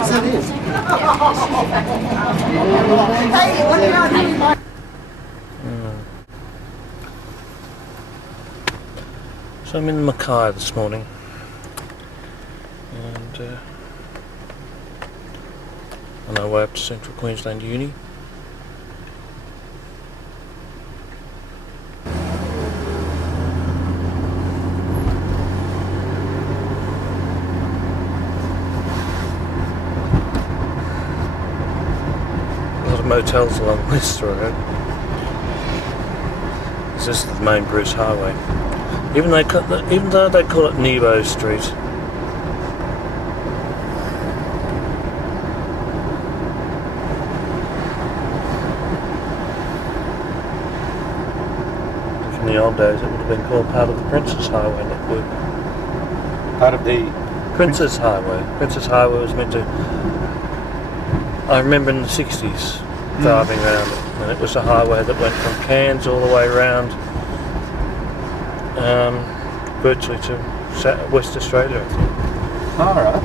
Is that it? So I'm in Mackay this morning, and on our way up to Central Queensland Uni. A lot of motels along this road. This is the main Bruce Highway. Even though they call it Nebo Street. In the old days, it would have been called part of the Princess Highway network. Part of the Princess Highway. Princess Highway was meant to. I remember in the 60s driving around it, and it was a highway that went from Cairns all the way around. Virtually to West Australia, I think. Alright.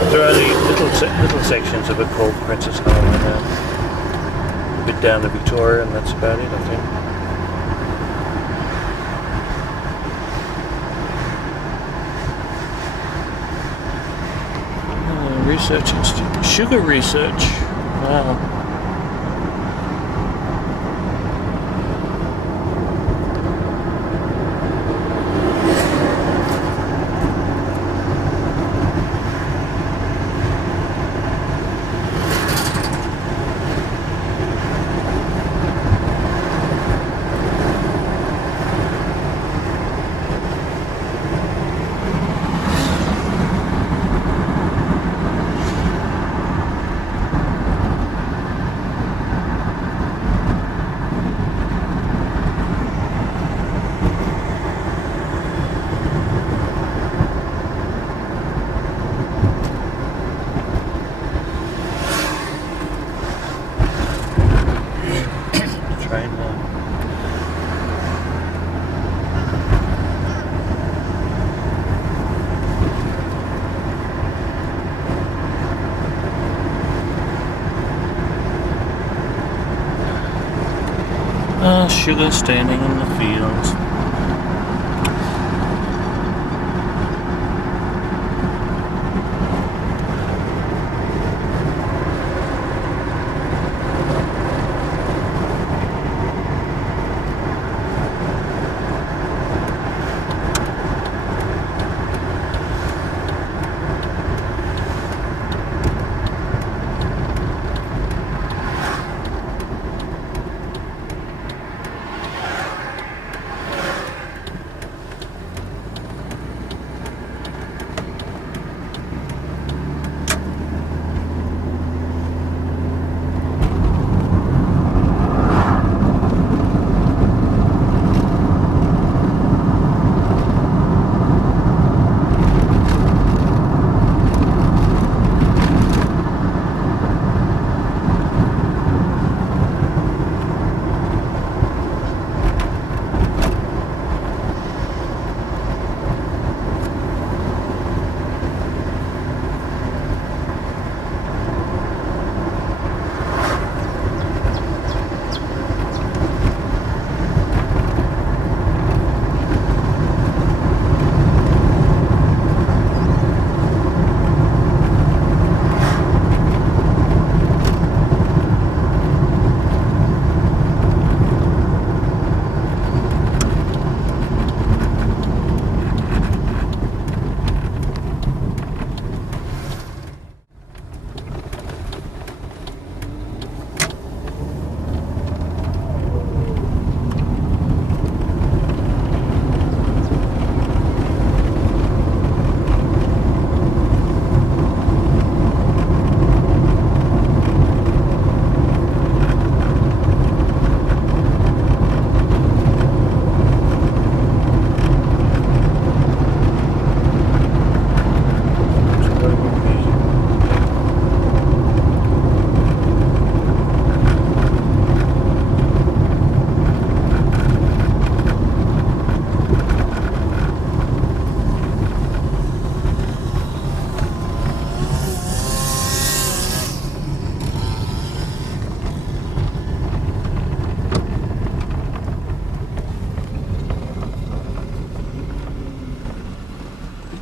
But there are only little sections of it called Princess Highway now. A bit down to Victoria, and that's about it, I think. Research Institute. Sugar research. Wow. Sugar standing in the fields.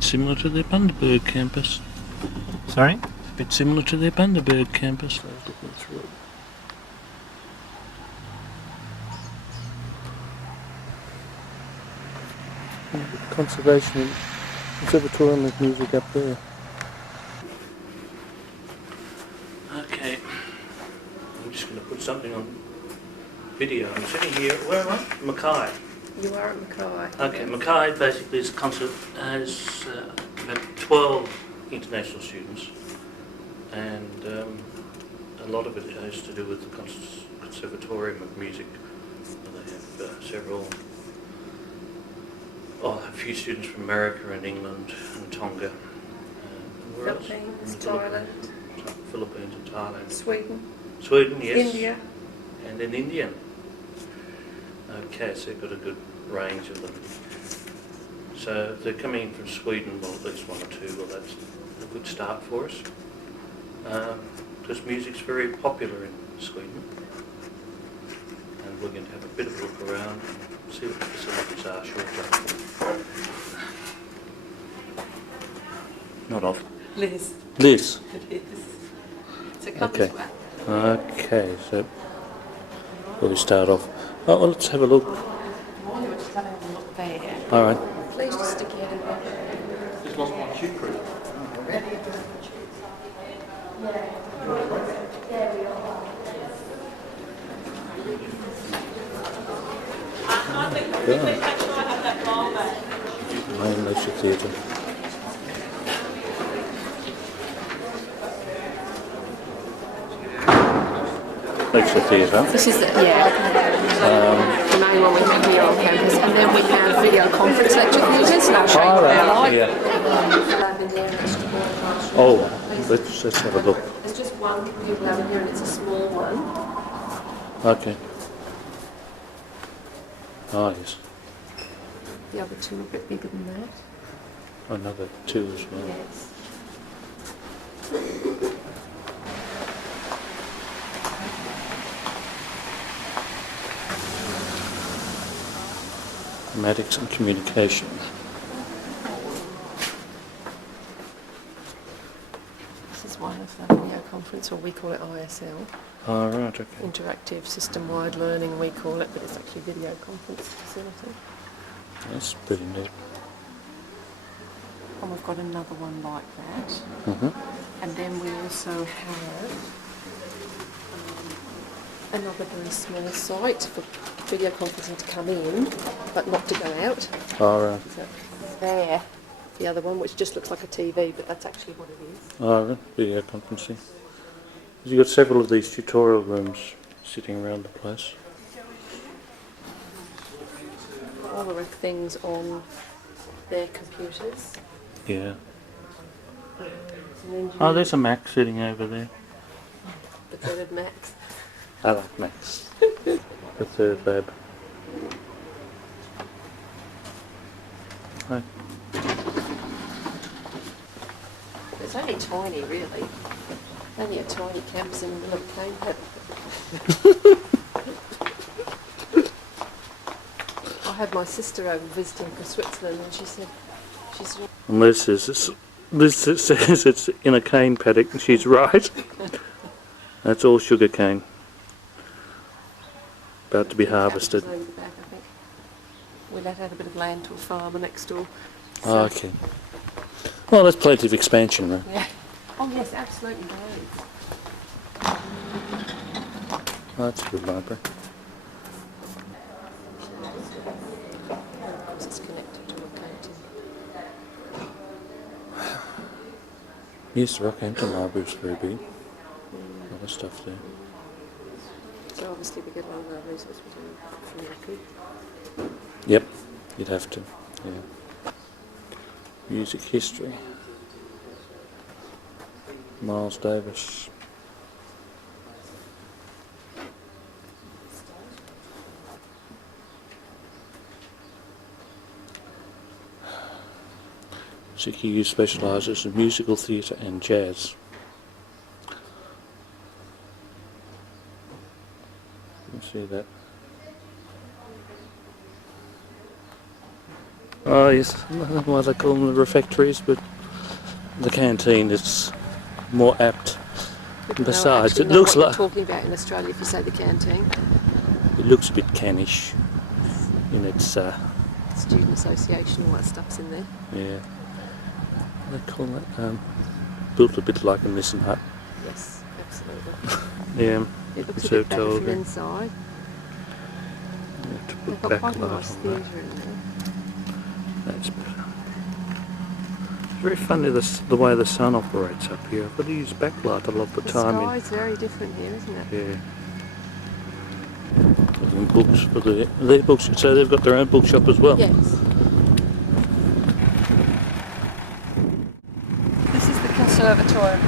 similar to their Bundaberg campus. Sorry? Bit similar to their Bundaberg campus. I was looking through it. Conservation Conservatorium of Music up there. Okay, I'm just going to put something on video. I'm sitting here, where am I? Mackay. You are at Mackay. Okay, Mackay basically is has about 12 international students, and a lot of it has to do with the Conservatorium of Music. They have several. A few students from America and England and Tonga. Where else? Philippines, Thailand. Philippines and Thailand. Sweden. Sweden, yes. India. And then India. Okay, so they've got a good range of them. So if they're coming in from Sweden, well, at least one or two, well, that's a good start for us. Because music's very popular in Sweden. And we're going to have a bit of a look around and see what the facilities are shortly. Not off. Liz. Liz. It is. It's a compass Okay. map. Okay, so where we start off. Oh, well, let's have a look. You were just having a look there. All right. Please just stick your head in there. Just lost my shoe print. Main Leisure Theatre. Leisure Theatre. This is the main one we have here on campus, and then we have video conference lecture theatres, and I'll show you what they're like. Oh, let's have a look. There's just one pupil over here, and it's a small one. Okay. Ah, yes. The other two are a bit bigger than that. Another two as well. Yes. Mathematics and communication. This is one of the video conference, or we call it ISL. Ah, right, okay. Interactive System-Wide Learning, we call it, but it's actually a video conference facility. That's pretty neat. And we've got another one like that. Mm-hmm. And then we also have another very small site for video conferencing to come in, but not to go out. All right. So there, the other one, which just looks like a TV, but that's actually what it is. All right, video conferencing. You've got several of these tutorial rooms sitting around the place. All the things on their computers. Yeah. And then Oh, there's a Mac sitting over there. the dreaded Macs. I like Macs. The third lab. Hi. It's only tiny, really. Only a tiny campus in the middle of Cane Paddock. I had my sister over visiting from Switzerland, and she said, And Liz says it's in a cane paddock, and she's right. That's all sugar cane. About to be harvested. Back, I think. We let out a bit of land to a farmer next door. Oh, okay. Well, there's plenty of expansion, right? Yeah. Oh yes, absolutely right. Oh, that's a good library. Of course, it's connected to a canteen. Yes, the Rockhampton Library's very big. A lot of stuff there. So obviously we get a lot of our resources from Mackay. Yep, you'd have to. Yeah. Music history. Miles Davis. CQU specialises in musical theatre and jazz. You can see that. Oh yes, I don't know why they call them the refectories, but the canteen is more apt. People Besides, don't it actually know looks what like you're talking about in Australia if you say the canteen. it looks a bit cannish in its Student association, all that stuff's in there. yeah. They call it built a bit like a missing hut. Yes, absolutely. Yeah. It looks a So bit better told from me. inside. To They've put got quite a backlight nice on theatre in there. that. That's better. It's very funny the way the sun operates up here. I've got to use backlight a lot of the The time. sky's very different here, isn't it? Yeah. And books for their books, so they've got their own bookshop as well. Yes. This is the conservatory.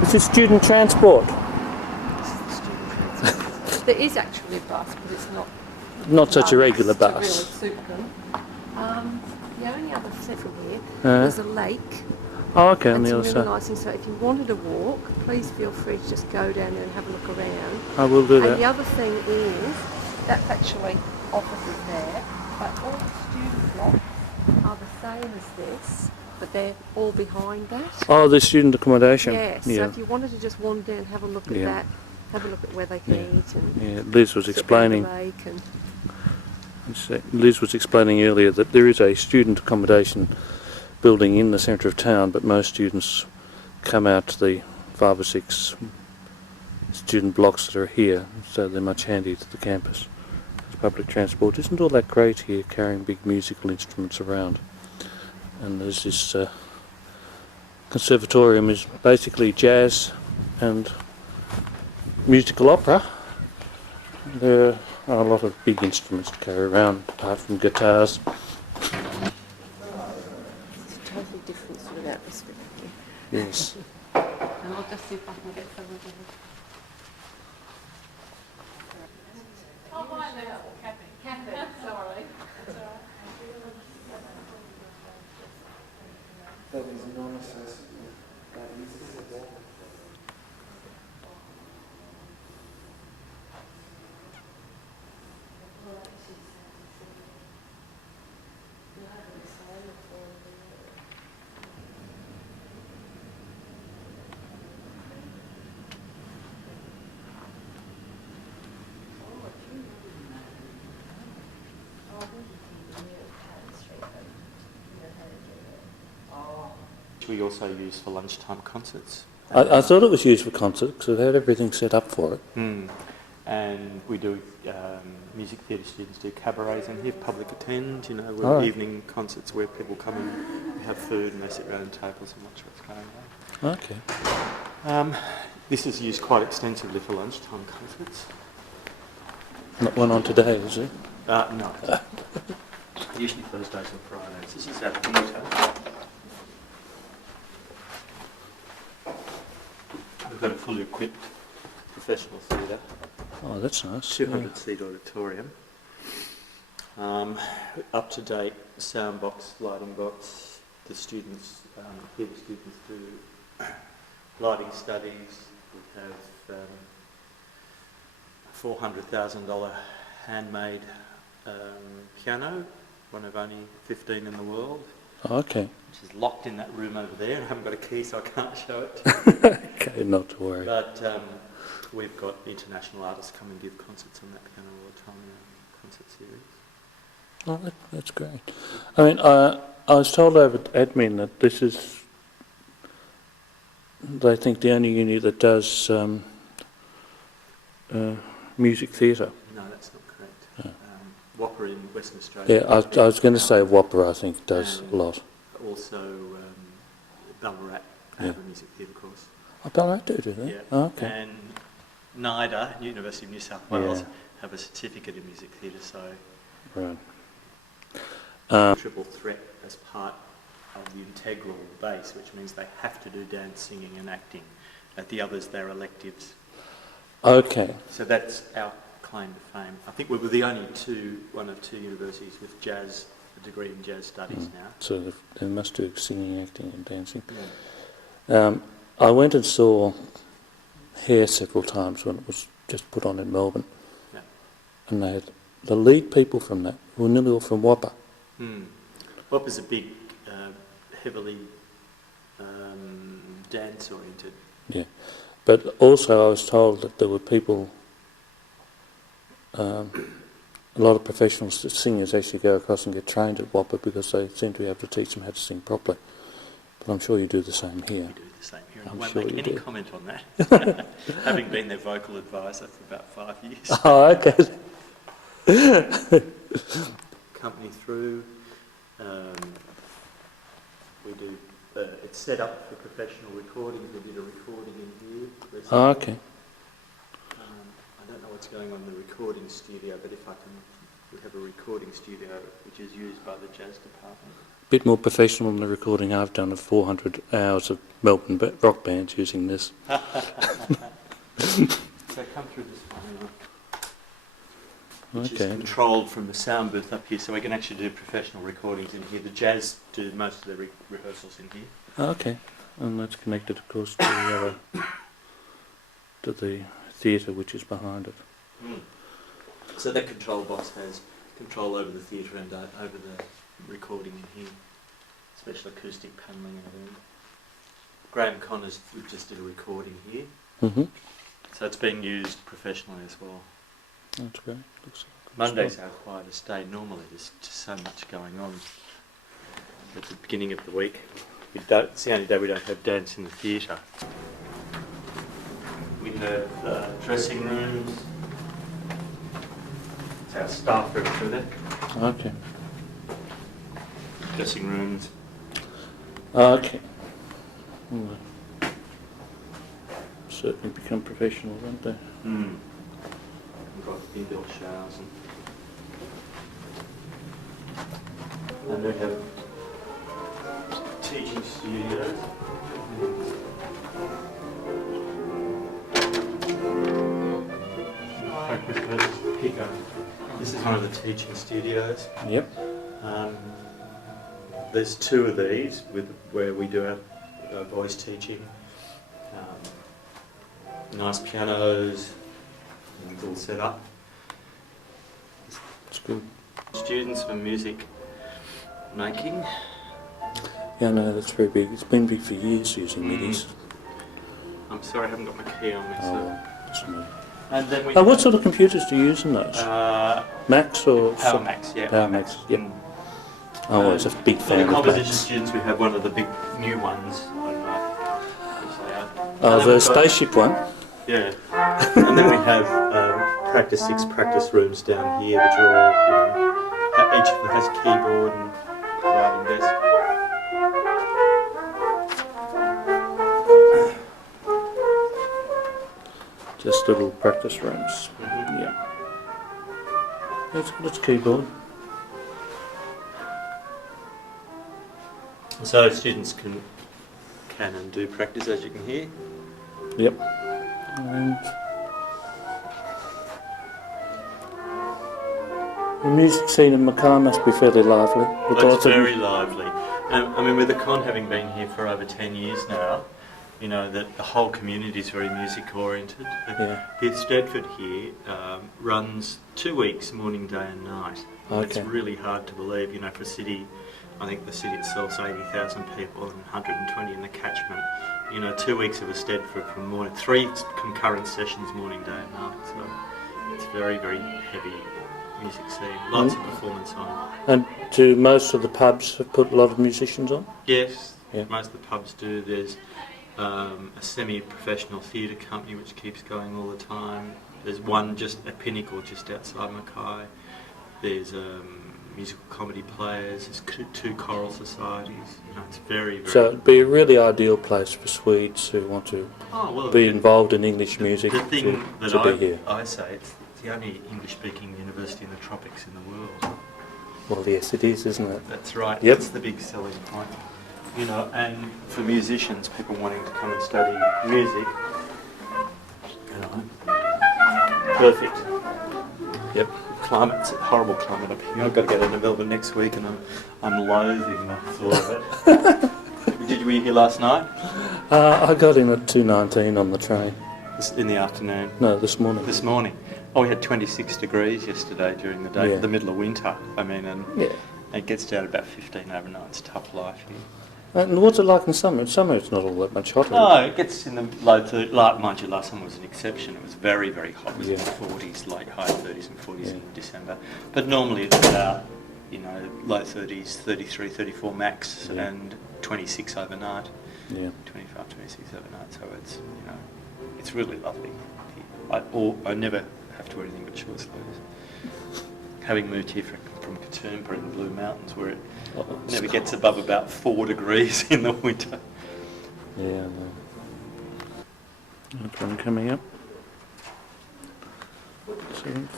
This is student transport. This is the student transport. There is actually a bus, but it's Not such a regular to bus. really suit them. The only other thing from here, there's a lake. Oh, okay, on And the some other really side. nice things. So if you wanted to walk, please feel free to just go down there and have a look around. I will do And the that. other thing is, that's actually opposite there, but all the student blocks are the same as this, but they're all behind that. Oh, the student accommodation. Yes, so Yeah. if you wanted to just wander down and have a look at Yeah. that, have a look at where they can eat and Yeah. Liz was sit by explaining. the lake and Liz was explaining earlier that there is a student accommodation building in the centre of town, but most students come out to the 5 or 6 student blocks that are here, so they're much handier to the campus. Public transport isn't all that great here, carrying big musical instruments around. And there's this conservatorium is basically jazz and musical opera. There are a lot of big instruments to carry around, apart from guitars. it's a totally different sort of atmosphere here. Yes. And I'll just see if I can get some of them. Sorry. That is no necessity. That is a We also use for lunchtime concerts. I thought it was used for concerts because it had everything set up for it. And we do, music theatre students do cabarets in here, public attend, we're Alright. evening concerts where people come and have food and they sit around tables and watch what's going on. Okay. This is used quite extensively for lunchtime concerts. Not one on today, is it? No. Usually Thursdays and Fridays. This is our theatre. We've got a fully equipped professional theatre. Oh, that's nice. 200-seat auditorium. Up to date sound box, lighting box. The students, theatre students do lighting studies. We have $400,000 handmade piano, one of only 15 in the world, Oh, okay. which is locked in that room over there. I haven't got a key, so I can't show it. Okay, not to worry. But we've got international artists come and give concerts on that piano all the time in our concert series. Oh, that's great. I mean, I was told over at admin that this is, they think, the only uni that does music theatre. No, that's not correct. Oh. Whopper in Western Australia. Yeah, I was going to say Whopper, I think, does a lot. Also Ballarat Yeah. have a music theatre course. Oh, Ballarat do they? Yeah. Oh, okay. And NIDA, University of New South Wales, have a certificate in music theatre, so Right. triple threat as part of the integral base, which means they have to do dance, singing and acting. At the others, they're electives. Okay. So that's our claim to fame. I think we were the only one of two universities with a degree in jazz studies now. So they must do singing, acting and dancing. I went and saw Hair several times when it was just put on in Melbourne. Yeah. And they had the lead people from that were nearly all from Whopper. Whopper's a big, heavily dance-oriented. Yeah, but also I was told that there were people, a lot of professional singers actually go across and get trained at Whopper because they seem to be able to teach them how to sing properly. But I'm sure you do the same here. We do the same here, and I'm I won't sure make you any do. comment on that. Having been their vocal advisor for about 5 years. Oh, okay. Company through. We do. It's set up for professional recording. We did a recording in here recently. Oh, okay. I don't know what's going on in the recording studio, but if I can, we have a recording studio which is used by the jazz department. A bit more professional than the recording I've done of 400 hours of Melbourne rock bands using this. So come through this one, which is controlled from the sound booth up here, so we can actually do professional recordings in here. The jazz do most of the rehearsals in here. Oh, okay, and that's connected, of course, to the theatre which is behind it. So that control box has control over the theatre and over the recording in here. Special acoustic panelling and everything. Graham Connors, we just did a recording here. So it's being used professionally as well. That's great. Looks like Monday's our quietest day. Normally there's just so much going on at the beginning of the week. It's the only day we don't have dance in the theatre. We have dressing rooms. It's our staff room through there. Okay. Dressing rooms. Okay. Certainly become professional, won't they? We've got indoor showers and we have teaching studios. This is one of the teaching studios. Yep. There's 2 of these where we do our voice teaching. Nice pianos, and it's all set up. It's good. Students for music making. Yeah, no, that's very big. It's been big for years using MIDIs. I'm sorry, I haven't got my key on me. So. Doesn't matter. And then we What sort of computers do you use in those? Macs or Power Max, yeah. Power Max, yep. I'm always a big For fan the of composition Macs. students, we have one of the big new ones. Oh, the spaceship one? Yeah. And then we have practice 6 practice rooms down here, which are all, each of them has a keyboard and writing desk. Just little practice rooms. Yeah. It's keyboard. So students can and do practice, as you can hear. Yep. And the music scene in Mackay must be fairly lively. It's very lively. I mean, with the con having been here for over 10 years now, you know, that the whole community is very music oriented. Yeah. The Stratford here runs 2 weeks, morning, day and night. Okay. It's really hard to believe, you know, for a city, I think the city itself's 80,000 people and 120 in the catchment. You know, 2 weeks of a Stratford from morning, 3 concurrent sessions, morning, day and night. So it's very, very heavy music scene. Lots of performance on. And do most of the pubs have put a lot of musicians on? Yes, Yeah. most of the pubs do. There's a semi-professional theatre company which keeps going all the time. There's one just at Pinnacle just outside Mackay. There's musical comedy players. There's 2 choral societies. You know, it's very, very... So it'd be a really ideal place for Swedes who want to be involved in English music The thing that to be here. I say, it's the only English-speaking university in the tropics in the world. Well, yes, it is, isn't it? That's right. Yep. That's the big selling point. You know, and for musicians, people wanting to come and study music, you know, perfect. Yep. Climate's a horrible climate up here. I've got to go to Melbourne next week, and I'm loathing the thought of it. Were you here last night? I got in at 2:19 on the train. In the afternoon. No, this morning. This morning. Oh, we had 26 degrees yesterday during the day, Yeah. the middle of winter. I mean, and Yeah. it gets down to about 15 overnight. It's tough life here. And what's it like in summer? In summer it's not all that much hotter. No, it gets in the low 30s. Mind you, last summer was an exception. It was very, very hot. It was in the 40s, late high 30s and 40s in December. But normally it's about, low 30s, 33, 34 max and 26 overnight. Yeah. 25, 26 overnight. So it's, it's really lovely. I never have to wear anything but short sleeves. Having moved here from Katoomba in the Blue Mountains, where it never gets above about 4 degrees in the winter. Yeah, I know. Next one coming up. 7th.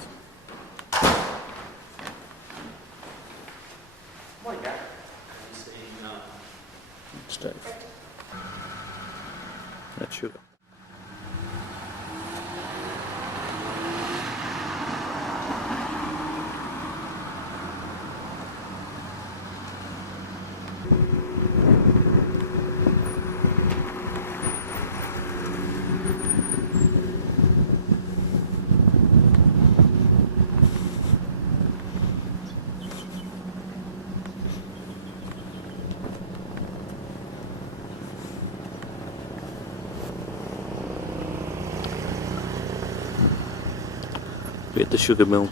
It's Dave. That's sugar. We're at the sugar mill.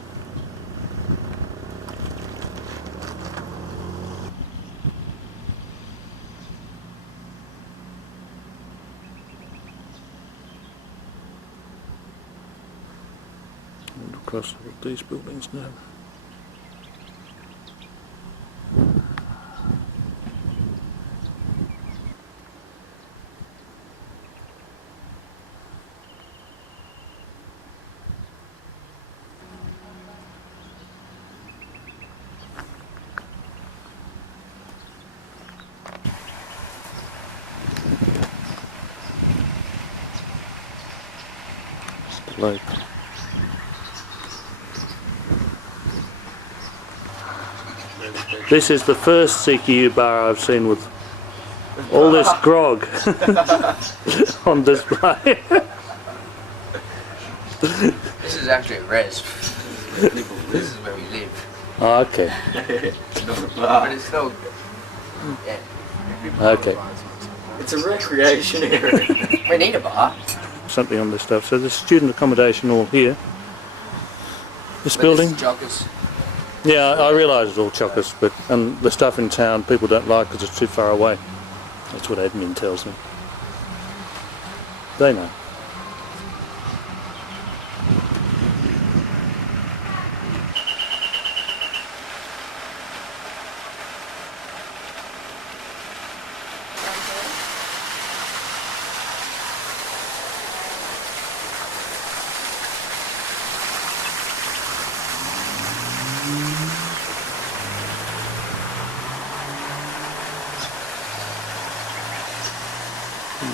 And across these buildings now. Lake. This is the first CQU bar I've seen with all this grog on display. This is actually a res. This is where we live. Oh, okay. But it's still. Yeah. Okay. It's a recreation area. We need a bar. Something on this stuff. So there's student accommodation all here. This building. Joggers. Yeah, I realise it's all chockers, but and the stuff in town people don't like because it's too far away. That's what admin tells me. They know.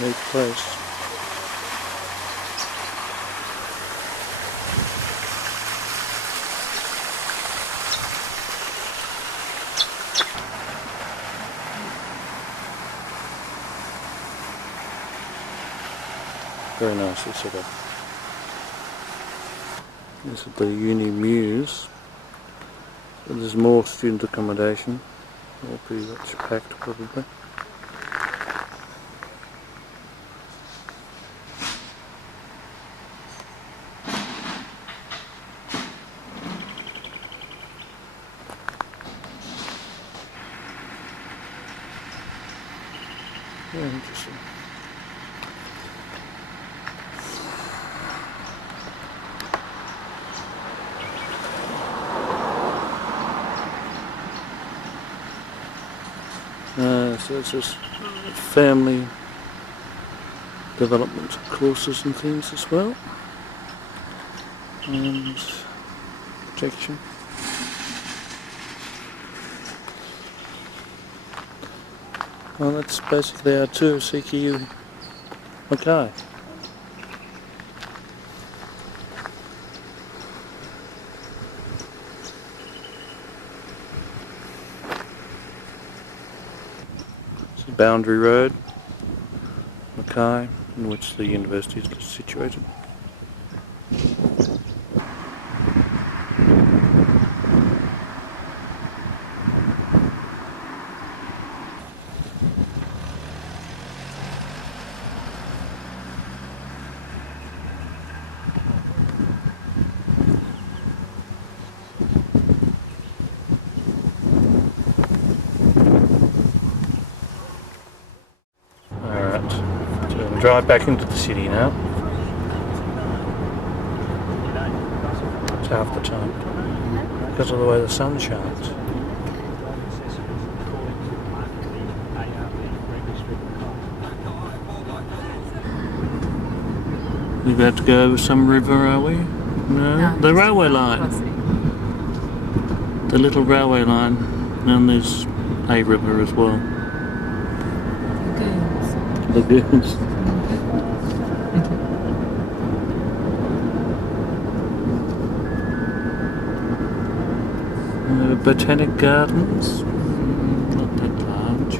Neat place. Very nicely set up. This is the Uni Muse. So there's more student accommodation. All pretty much packed probably. Very interesting. So it's just family development courses and things as well, and protection. Well, that's basically our tour of CQU Mackay. Boundary Road, Mackay. in which the university is situated. Alright, so we'll drive back into the city now. It's half the time because of the way the sun shines. We're about to go over some river, are we? No, the railway line. The little railway line. And there's a river as well. Lagoons. Botanic gardens. Not that large.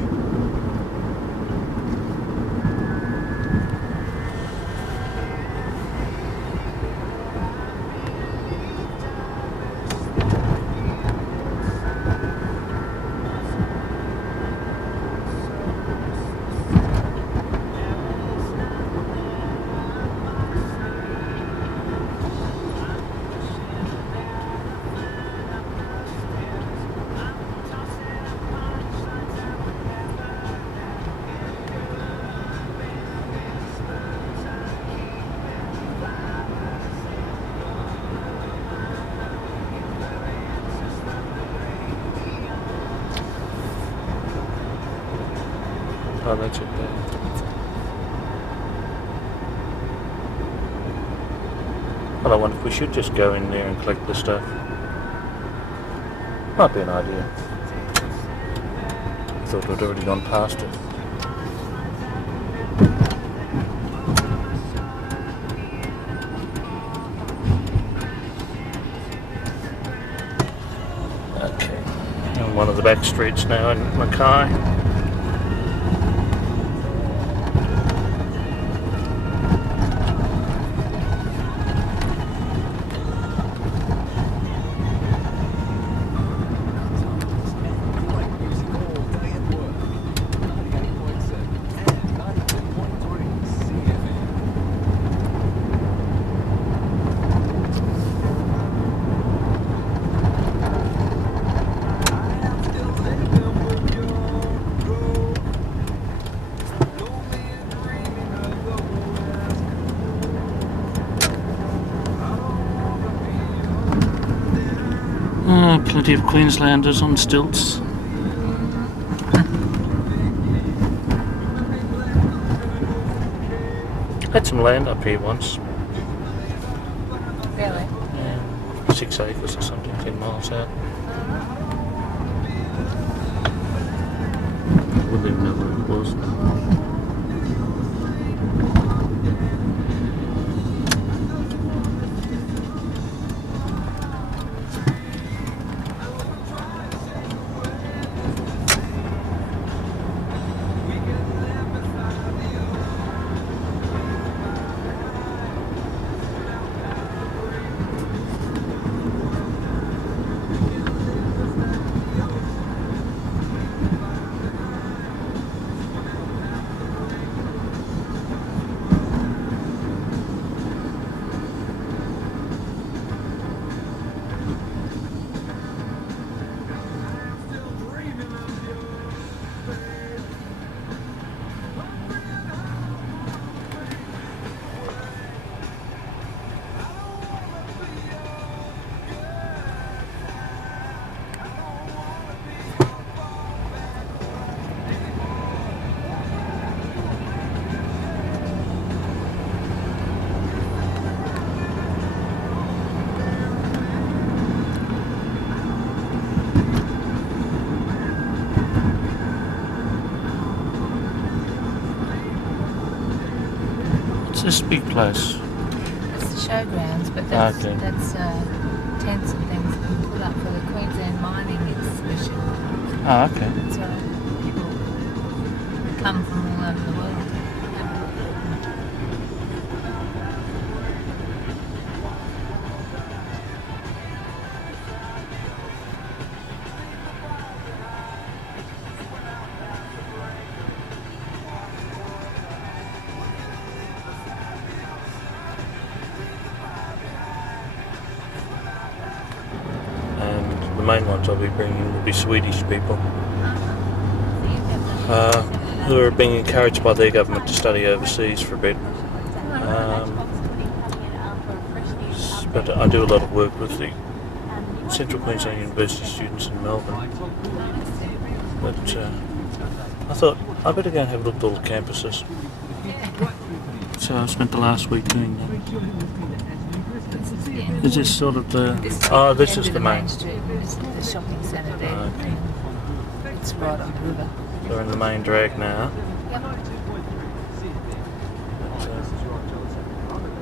Oh, that's it there. Well, I wonder if we should just go in there and collect the stuff. Might be an idea. I thought we'd already gone past it. Okay. On one of the back streets now in Mackay. Plenty of Queenslanders on stilts. Had some land up here once. Really? Yeah, 6 acres or something, 10 miles out. Wouldn't even know where it was. This big place. It's the showgrounds, but that's Okay. Tents and things that we put up for the Queensland mining exhibition. Oh, okay. So people come from all over the world. main ones I'll be bringing will be Swedish people who are being encouraged by their government to study overseas for a bit. But I do a lot of work with the Central Queensland University students in Melbourne. But I thought I better go and have a look at all the campuses. So I spent the last week doing that. Is this sort of the... this is the main street. This is the shopping centre there. Okay. It's right on the river. We're in the main drag now. I'd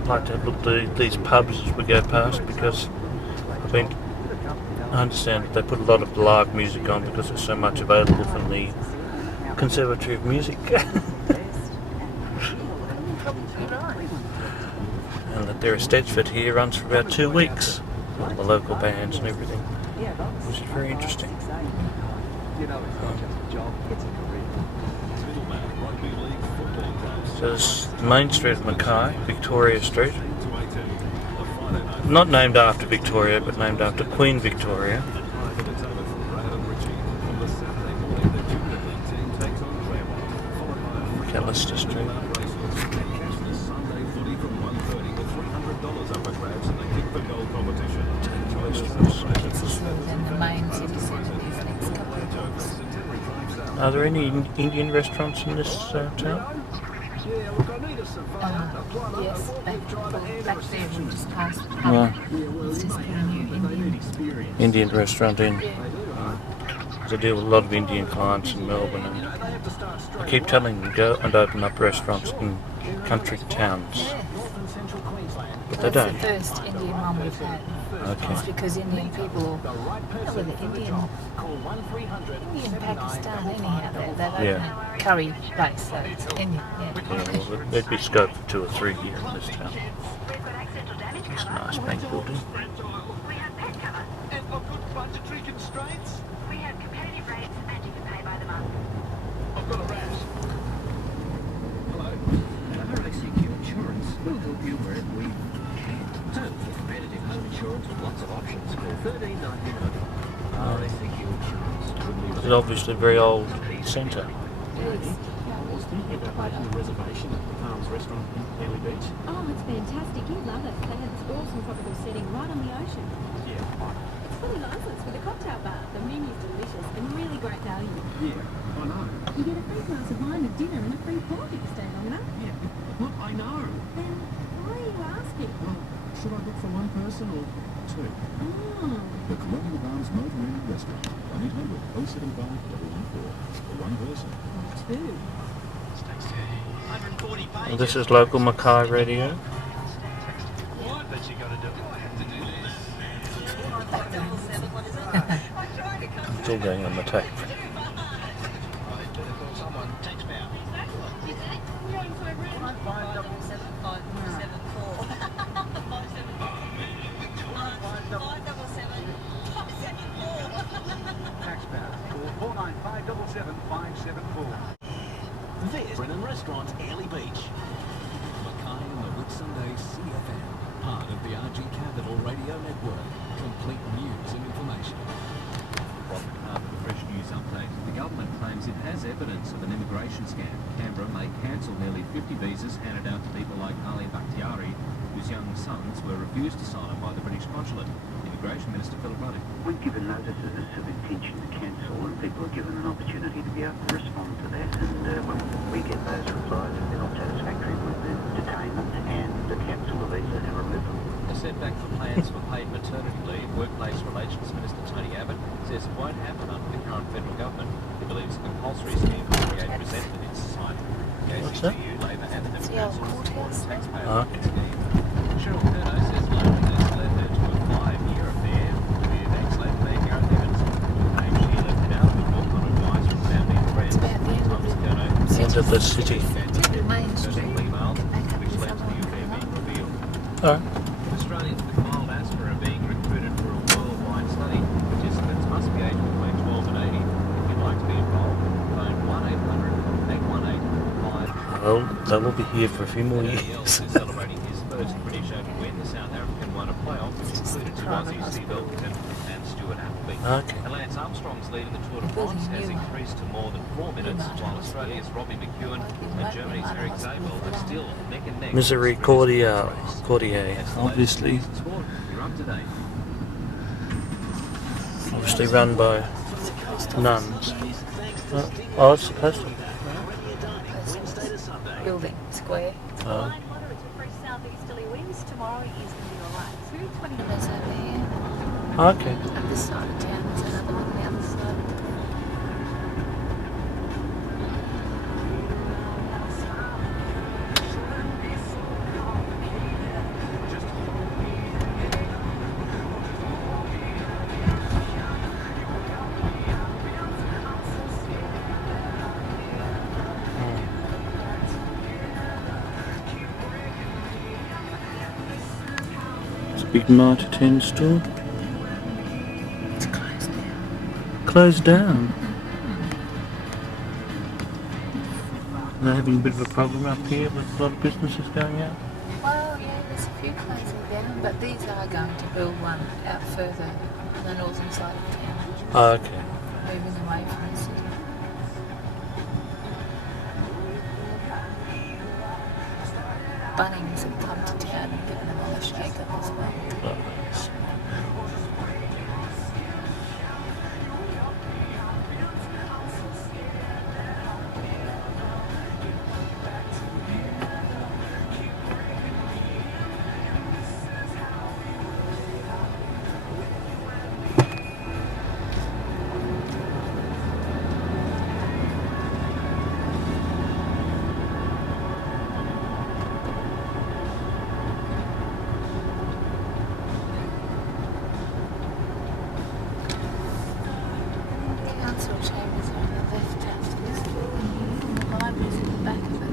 like to have a look at these pubs as we go past, because I understand that they put a lot of live music on because there's so much available from the Conservatory of Music. And that their Stedford here runs for about 2 weeks. All the local bands and everything, which is very interesting. So there's the main street of Mackay, Victoria Street. Not named after Victoria, but named after Queen Victoria. Callister Street. Then the main city centre is next couple of blocks. Are there any Indian restaurants in this town? Yes, back there we just passed the pub. Yeah. It's just put a new Indian restaurant in. I deal with a lot of Indian clients in Melbourne, and I keep telling them go and open up restaurants in country towns, but they don't. It's the first Indian one we've had. Okay. It's because Indian people, probably the Indian Pakistan anyhow, they don't Yeah. curry base, so it's Indian, yeah. Yeah, well, there'd be scope for 2 or 3 here in this town. It's a nice bank building. Mackay CQU Insurance will help you wherever we can. Home for competitive home insurance with lots of options. Call 1399. Mackay CQU Insurance. It's obviously a very old centre. I was thinking about making a reservation at the Palms restaurant in Airlie Beach. Oh, it's fantastic. You'll love it. They have this awesome tropical setting right on the ocean. Yeah, It's fully licensed with a cocktail bar. The menu's delicious and really great value. I know. You get a free glass of wine at dinner and a free pork if you stay long enough. Yeah, look, I know. Then why are you asking? Well, should I book for one person or two? Oh, The Colonial Palms Motor Inn Restaurant, 1-800-075-114 for one person. two. And this is local Mackay radio. It's all going on the tape. Taxpayer, call 495777574. This Brennan Restaurant, Airlie Beach. Mackay and the Whitsunday CFM, part of the RG Capital Radio Network. Complete news and information. Fresh news update. The government claims it has evidence of an immigration scam. Canberra may cancel nearly 50 visas handed out to people like Ali Bakhtiari, whose young sons were refused asylum by the British consulate. Immigration Minister Philip Ruddock. We've given notices of intention to cancel, and people are given an opportunity to be able to respond to that. And when we get those replies, if they're not satisfactory, we then detain them and cancel the visa and remove them. A setback for plans for paid maternity leave. Workplace Relations Minister Tony Abbott says it won't happen under the current federal government. He believes a compulsory scheme will create resentment in society. What's that? Labor and the It's the old courthouse. taxpayer Okay. scheme. Cheryl Curnow says loneliness led her to a 5-year affair with ex-late Mayor Gareth Evans. She left it out of the book on advice from family and friends. Thomas Curnow End of the city. The main street. email, Back up which this led to other the affair being revealed. Alright. Australians with mild asthma are being recruited for a worldwide study. Participants must be aged between 12 and 80. If you'd like to be involved, phone 1-800-818-5. Well, they will be here for a few more Early years. Ellis is celebrating his first British Open win. The South African won a playoff which included two Aussies, Steve Elkington and Stuart Appleby. week. Okay. And Lance Armstrong's lead in the Tour de France has increased to more than 4 minutes, while Australia's Robbie McEwen and Germany's Eric Zabel are still neck and neck. Misericordia, obviously. You're up to date. Obviously run by nuns. Oh, it's supposed to be. Building, square. Oh. Southeasterly winds. Tomorrow is going to be alright. Through 20 There's over here. Okay. At this side of town, there's another one on the other side. Big 9 to 10 store. It's closed now. Closed down. They're having a bit of a problem up here with a lot of businesses going out. Well, yeah, there's a few closing down, but these are going to build one out further on the northern side of town. Oh, okay. Moving away from the city. Bunnings have come to town and given them all a shake-up as well. Oh, nice. Council chambers are on the left after this building, and the library's at the back of it.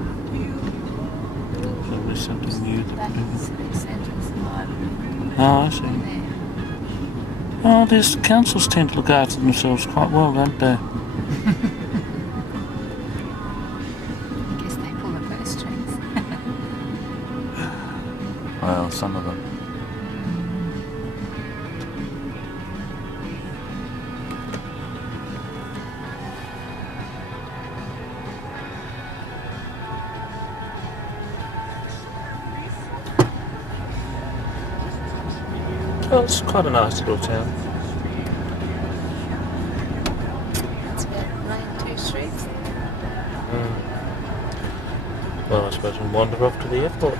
Probably something new that Back in the city centre is the library. Oh, I see. There. Oh, these councils tend to look after themselves quite well, don't they? I guess they pull the purse strings. Well, some of them. Well, it's quite a nice little town. That's about main 2 streets. Well, I suppose we'll wander off to the airport.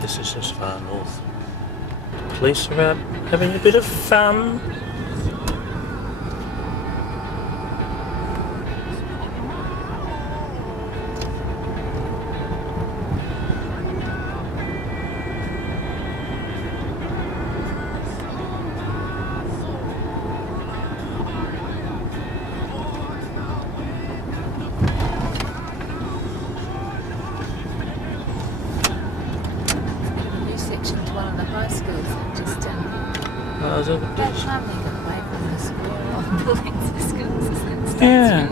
This is as far north. The police are out having a bit of fun. Yeah,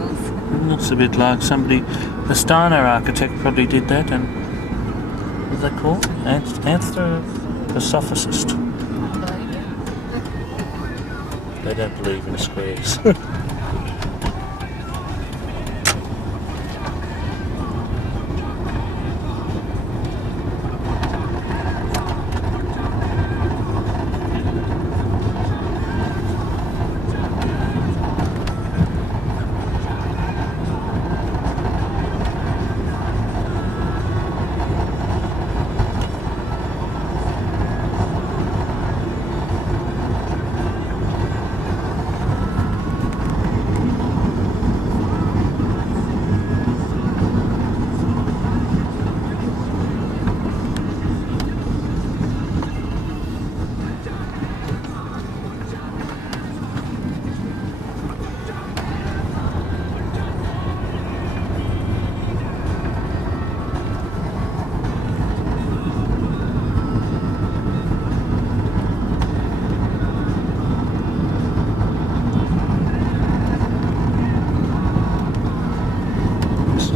looks a bit like somebody, the Steiner architect probably did that, and what's that called? Anthroposophist. They don't believe in squares.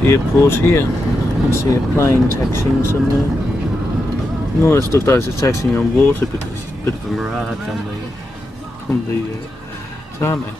airport here. I see a plane taxiing somewhere. More or less looks like it's taxiing on water because it's a bit of a mirage on the tarmac.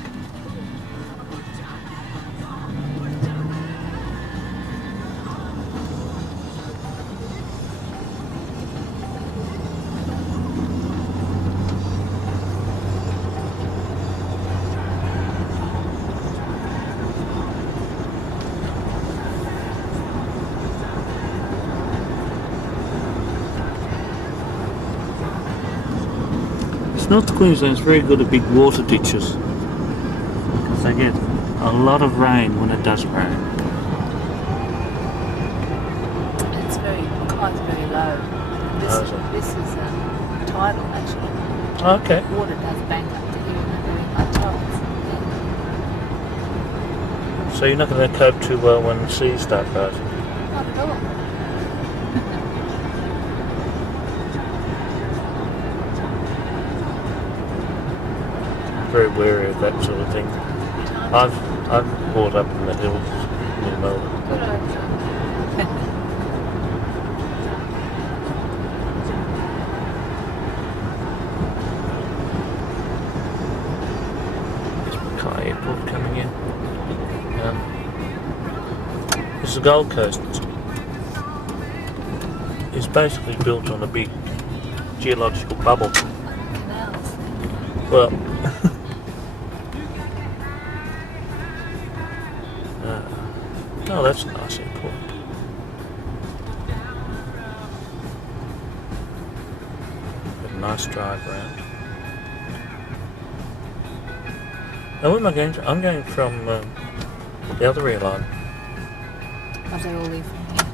North Queensland's very good at big water ditches because they get a lot of rain when it does rain. It's quite very low. This is tidal actually. Okay. Water does bank up to here during high tides. So you're not going to cope too well when the seas start rising? Not at all. Very wary of that sort of thing. I've brought up in the hills near Melbourne. Good idea. Mackay Airport coming in. It's the Gold Coast. It's basically built on a big geological bubble. Canals. Well, oh, that's a nice airport. Got a nice drive around. Now, where am I going to? I'm going from the other airline. Oh, they all leave from here.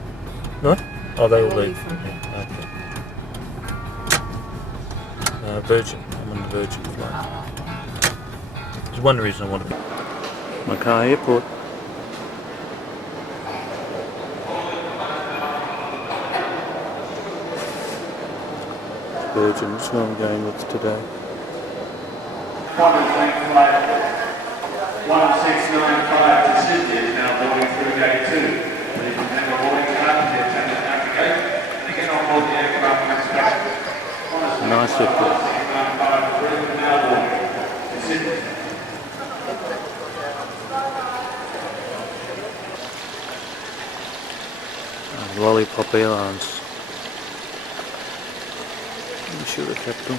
What? Oh, they all all leave. leave from here. Okay. Virgin. I'm on the Virgin flight. There's one reason I want to be. Mackay Airport. Virgin, that's who I'm going with today. 1695 to Sydney is now boarding through gate 2. Please remember boarding card to the attendant at the gate. And again on board the aircraft next passage. Nice airport. 1695 now boarding to Sydney. Lollipop Airlines. I'm sure the capital.